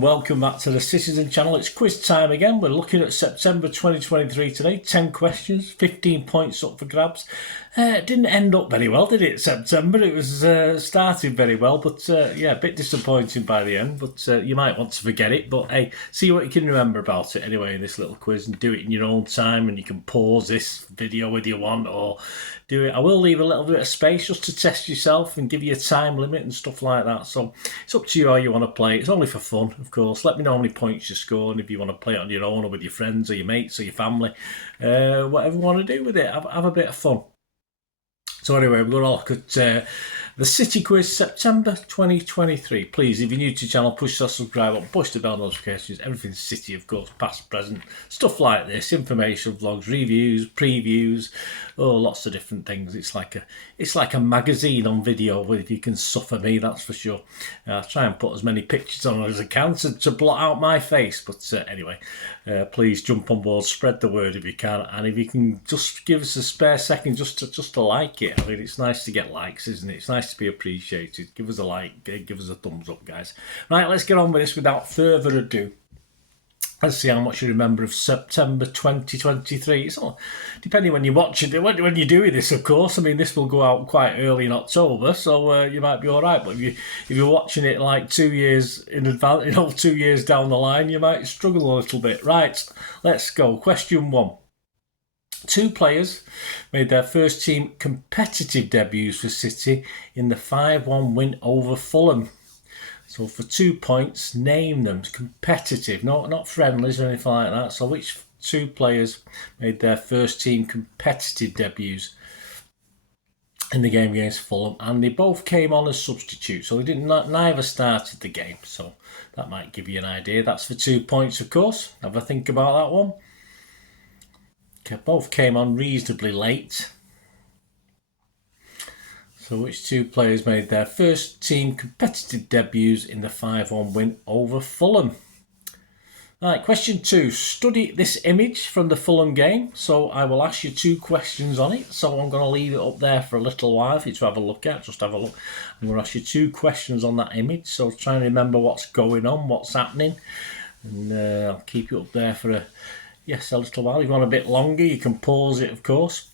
and welcome back to the Citizen channel. It's quiz time again. We're looking at September 2023 today. 10 questions, 15 points up for grabs. It didn't end up very well, did it, September? It was started very well, but yeah, a bit disappointing by the end. But you might want to forget it. But hey, see what you can remember about it anyway in this little quiz, and do it in your own time. And you can pause this video if you want, or do it. I will leave a little bit of space just to test yourself and give you a time limit and stuff like that. So it's up to you how you want to play. It's only for fun, of course. Let me know how many points you score, and if you want to play it on your own or with your friends or your mates or your family, whatever you want to do with it, have a bit of fun. So anyway, we're going to look at the City Quiz September 2023. Please, if you're new to the channel, push that subscribe button, push the bell notifications. Everything's City, of course, past, present, stuff like this, information, vlogs, reviews, previews, lots of different things. It's like a magazine on video. If you can suffer me, that's for sure. I'll try and put as many pictures on as I can to blot out my face. But anyway, please jump on board, spread the word if you can, and if you can just give us a spare second just to like it. I mean, it's nice to get likes, isn't it? It's nice to be appreciated. Give us a like, give us a thumbs up, guys. Right, let's get on with this without further ado. Let's see how much you remember of September 2023. It's all depending when you watch it, when you're doing this, of course. I mean, this will go out quite early in October, so you might be all right. But if you're watching it like 2 years in advance, 2 years down the line, you might struggle a little bit. Right, let's go. Question 1. 2 players made their first team competitive debuts for City in the 5-1 win over Fulham. So for 2 points, name them. Competitive, not friendlies or anything like that. So which 2 players made their first team competitive debuts in the game against Fulham? And they both came on as substitutes, so they neither started the game. So that might give you an idea. That's for 2 points, of course. Have a think about that one. Both came on reasonably late. So which 2 players made their first team competitive debuts in the 5-1 win over Fulham? Right, question 2. Study this image from the Fulham game. So I will ask you 2 questions on it. So I'm going to leave it up there for a little while for you to have a look at. Just have a look. I'm going to ask you 2 questions on that image. So try and remember what's going on, what's happening. And I'll keep you up there for a little while. If you want a bit longer, you can pause it, of course.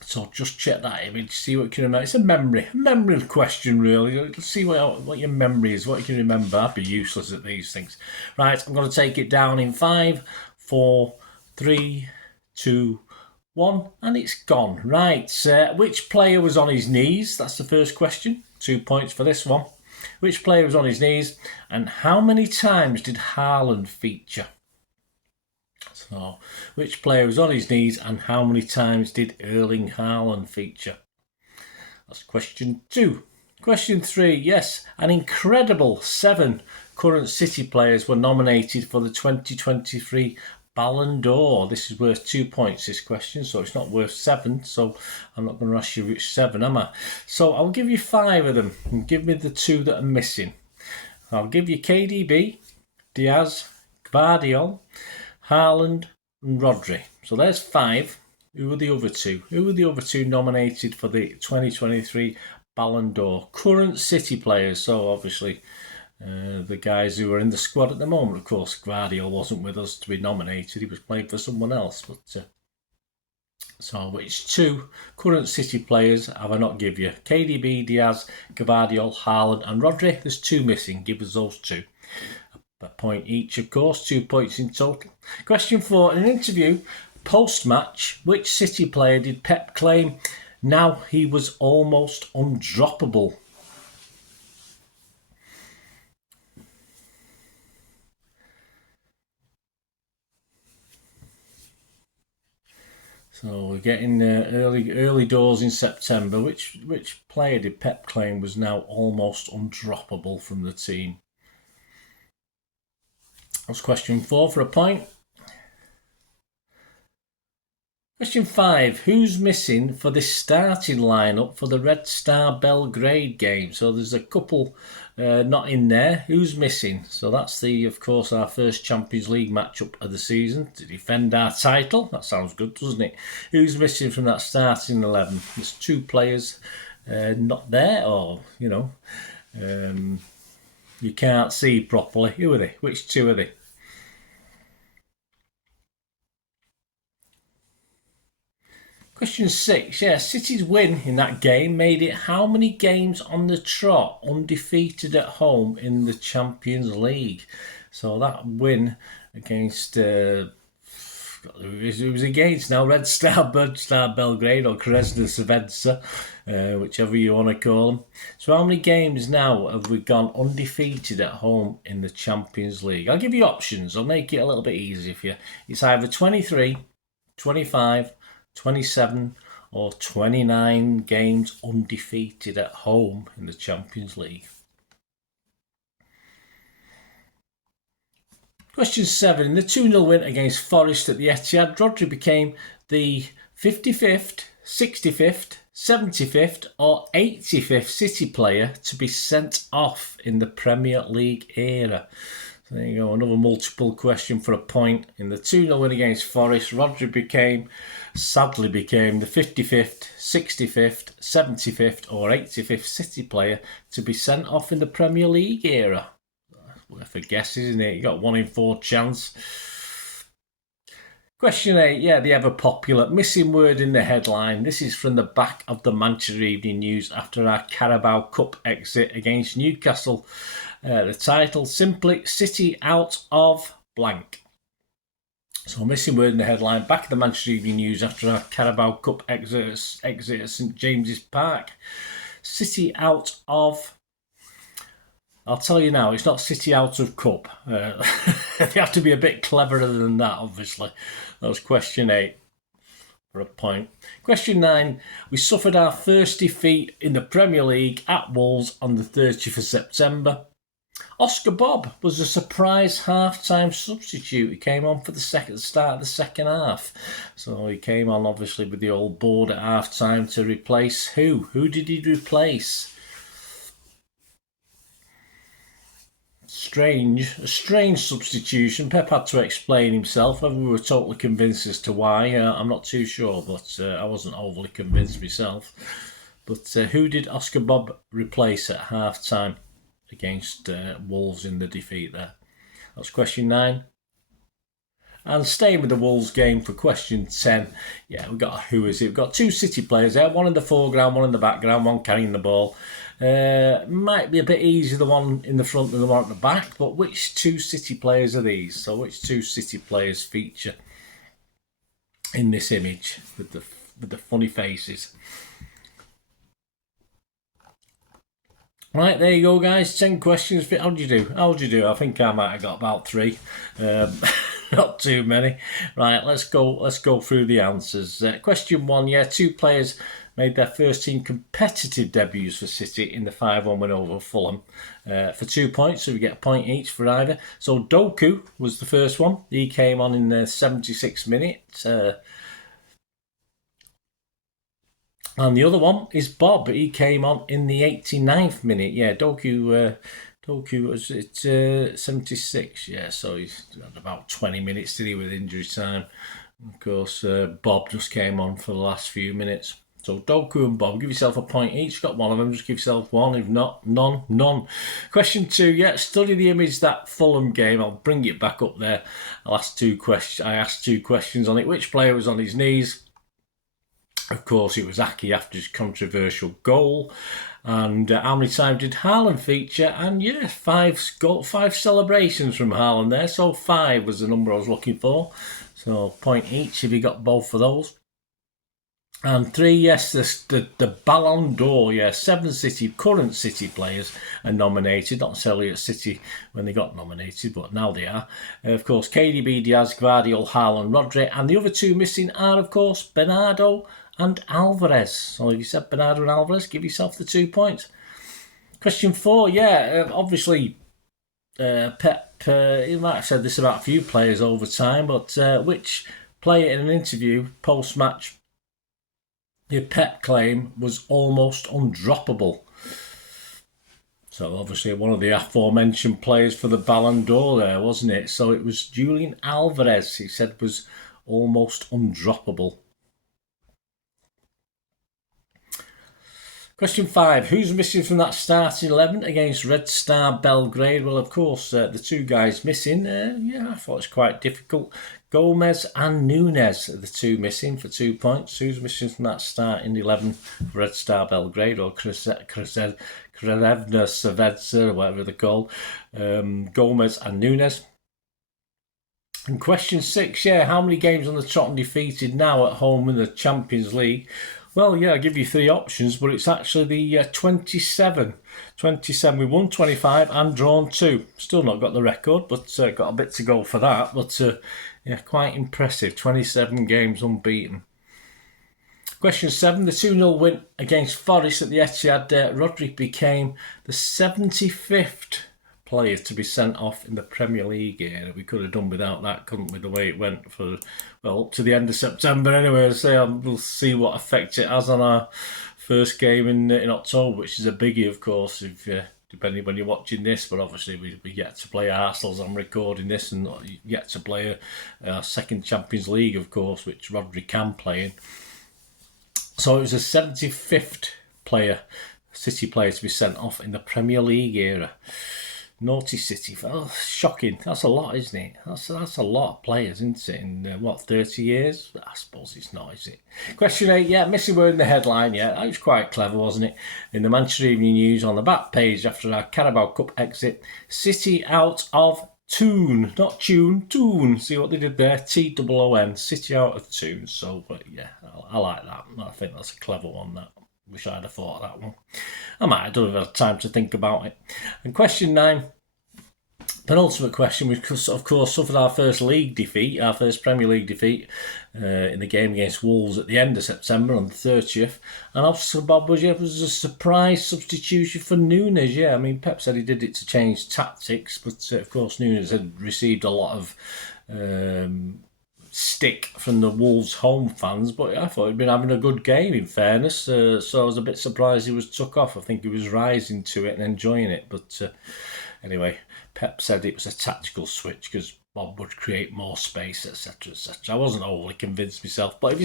So just check that image, see what you can remember. It's a memory question, really. Let's see what your memory is, what you can remember. I'd be useless at these things. Right, I'm going to take it down in 5, 4, 3, 2, 1, and it's gone. Right, which player was on his knees? That's the first question. 2 points for this one. Which player was on his knees, and how many times did Haaland feature? So, which player was on his knees and how many times did Erling Haaland feature? That's question 2. Question 3, yes, an incredible 7 current City players were nominated for the 2023 Ballon d'Or. This is worth 2 points, this question, so it's not worth 7, so I'm not going to ask you which 7, am I? So I'll give you 5 of them, and give me the 2 that are missing. I'll give you KDB, Diaz, Gvardiol, Haaland and Rodri. So there's 5. Who were the other 2? Who were the other 2 nominated for the 2023 Ballon d'Or? Current City players. So obviously the guys who are in the squad at the moment. Of course, Gvardiol wasn't with us to be nominated. He was playing for someone else. But so which 2 current City players have I not give you? KDB, Diaz, Gvardiol, Haaland and Rodri. There's 2 missing. Give us those 2. A point each, of course, 2 points in total. Question 4. In an interview post-match, which City player did Pep claim now he was almost undroppable? So we're getting early doors in September. Which player did Pep claim was now almost undroppable from the team? That's question 4 for a point. Question 5. Who's missing for this starting lineup for the Red Star Belgrade game? So there's a couple not in there. Who's missing? So that's of course, our first Champions League matchup of the season to defend our title. That sounds good, doesn't it? Who's missing from that starting 11? There's 2 players not there, or you can't see properly. Who are they? Which two are they? Question 6. Yeah, City's win in that game made it how many games on the trot undefeated at home in the Champions League? So that win against it was against now Red Star, Bird Star Belgrade, or Krasna Svedca, whichever you want to call them. So how many games now have we gone undefeated at home in the Champions League? I'll give you options. I'll make it a little bit easier for you. It's either 23, 25, 27 or 29 games undefeated at home in the Champions League. Question 7. In the 2-0 win against Forest at the Etihad, Rodri became the 55th, 65th, 75th or 85th City player to be sent off in the Premier League era. So there you go, another multiple question for a point. In the 2-0 win against Forest, Rodri sadly became the 55th, 65th, 75th or 85th City player to be sent off in the Premier League era. Worth a guess, isn't it? You got 1 in 4 chance. Question 8. Yeah, the ever popular missing word in the headline. This is from the back of the Manchester Evening News after our Carabao Cup exit against Newcastle. The title simply City out of blank. So missing word in the headline, back of the Manchester Evening News after our Carabao Cup exit at St James's Park. City out of... I'll tell you now, it's not City out of cup. They have to be a bit cleverer than that, obviously. That was question 8 for a point. Question 9. We suffered our first defeat in the Premier League at Wolves on the 30th of September. Oscar Bob was a surprise half-time substitute. He came on for the start of the second half. So he came on, obviously, with the old board at half-time to replace who? Who did he replace? A strange substitution. Pep had to explain himself. Whether we were totally convinced as to why, I'm not too sure, but I wasn't overly convinced myself. But who did Oscar Bob replace at half-time against Wolves in the defeat there? That's question 9. And staying with the Wolves game for question 10, yeah, we've got who is it? We've got 2 City players there, one in the foreground, one in the background, one carrying the ball. Might be a bit easier, the one in the front than the one at the back, but which 2 City players are these? So which 2 City players feature in this image with the funny faces? Right, there you go, guys. 10 questions. How'd you do? I think I might have got about 3. Not too many. Right, let's go through the answers. Question 1, yeah, 2 players made their first team competitive debuts for City in the 5-1 win over Fulham for 2 points, so we get a point each for either. So Doku was the first one. He came on in the 76th minute. And the other one is Bob. He came on in the 89th minute. Yeah, Doku was at 76. Yeah, so he's had about 20 minutes, did he, with injury time. Of course, Bob just came on for the last few minutes. So Doku and Bob, give yourself a point each. Got one of them, just give yourself one. If not, none. Question 2, yeah, study the image that Fulham game. I'll bring it back up there. I asked 2 questions on it. Which player was on his knees? Of course, it was Aki after his controversial goal. And how many times did Haaland feature? And yeah, 5 celebrations from Haaland there. So 5 was the number I was looking for. So point each if you got both of those. And 3, yes, the Ballon d'Or, yeah, 7 current City players are nominated, not necessarily at City when they got nominated, but now they are. Of course, KDB, Diaz, Gvardiol, Haaland, Rodri, and the other 2 missing are, of course, Bernardo and Alvarez. So if you said Bernardo and Alvarez, give yourself the 2 points. Question 4, yeah, obviously, Pep, he might have said this about a few players over time, but which player in an interview post-match, the Pep claim was almost undroppable. So obviously one of the aforementioned players for the Ballon d'Or there, wasn't it? So it was Julian Alvarez, he said, was almost undroppable. Question 5. Who's missing from that starting 11 against Red Star Belgrade? Well, of course, the two guys missing. I thought it's quite difficult. Gomez and Nunes are the two missing for 2 points. Who's missing from that starting 11 for Red Star Belgrade or Krevna Savedza or whatever they're called? Gomez and Nunes. And question 6, how many games on the trot undefeated now at home in the Champions League? Well, I'll give you 3 options, but it's actually the 27. 27, we won 25 and drawn 2. Still not got the record, but got a bit to go for that. But quite impressive. 27 games unbeaten. Question 7, the 2-0 win against Forest at the Etihad. Rodri became the 75th player to be sent off in the Premier League here. We could have done without that, couldn't we, the way it went for, up to the end of September anyway. We'll see what effect it has on our first game in October, which is a biggie, of course, if depending when you're watching this, but obviously we get to play Arsenal as I'm recording this, and yet to play a second Champions League, of course, which Rodri can play in. So it was a 75th City player to be sent off in the Premier League era. Naughty City. Oh, shocking. That's a lot, isn't it? That's a lot of players, isn't it? In, 30 years? I suppose it's not, is it? Question 8, missing word in the headline, That was quite clever, wasn't it? In the Manchester Evening News on the back page after our Carabao Cup exit, City out of tune. Not tune, tune. See what they did there? T-O-O-N. City out of tune. So, I like that. I think that's a clever one, that. Wish I'd have thought of that one. I might have done have had time to think about it. And question 9, penultimate question. We, of course, suffered our first league defeat, our first Premier League defeat in the game against Wolves at the end of September on the 30th. And obviously, Bob was a surprise substitution for Nunes. I mean, Pep said he did it to change tactics, but of course, Nunes had received a lot of stick from the Wolves home fans, but I thought he'd been having a good game, in fairness, so I was a bit surprised he was took off. I think he was rising to it and enjoying it, but anyway, Pep said it was a tactical switch because Bob would create more space, etc, etc. I wasn't overly convinced myself, but if you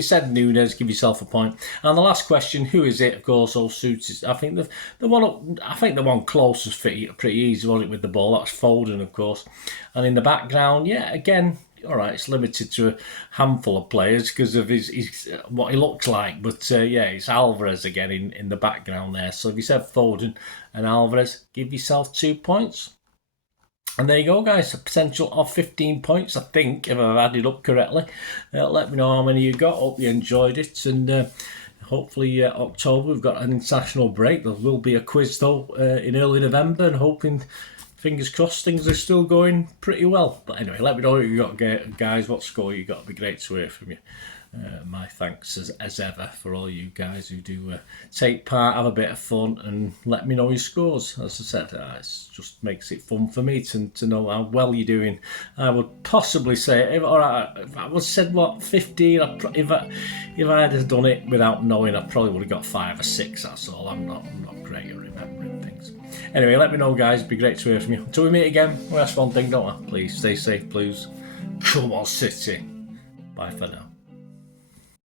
said Nunes, give yourself a point. And the last question, who is it? Of course, all suits. I think the one closest pretty easy, wasn't it, with the ball? That's Foden, of course. And in the background, again, all right, it's limited to a handful of players because of his what he looks like. But it's Alvarez again in the background there. So if you said Foden and Alvarez, give yourself 2 points. And there you go, guys. A potential of 15 points, I think, if I've added up correctly. Let me know how many you got. Hope you enjoyed it. And hopefully October, we've got an international break. There will be a quiz, though, in early November. And hoping, fingers crossed, things are still going pretty well. But anyway, let me know what you got, guys. What score you got. It'd be great to hear from you. My thanks as ever for all you guys who do take part, have a bit of fun, and let me know your scores. As I said, it just makes it fun for me to know how well you're doing. I would possibly say, if I was said 15, if I had done it without knowing, I probably would have got 5 or 6. That's all. I'm not great at remembering things. Anyway, let me know, guys. It'd be great to hear from you. Until we meet again, well, that's one thing, don't I? Please stay safe, please. Come on, City. Bye for now.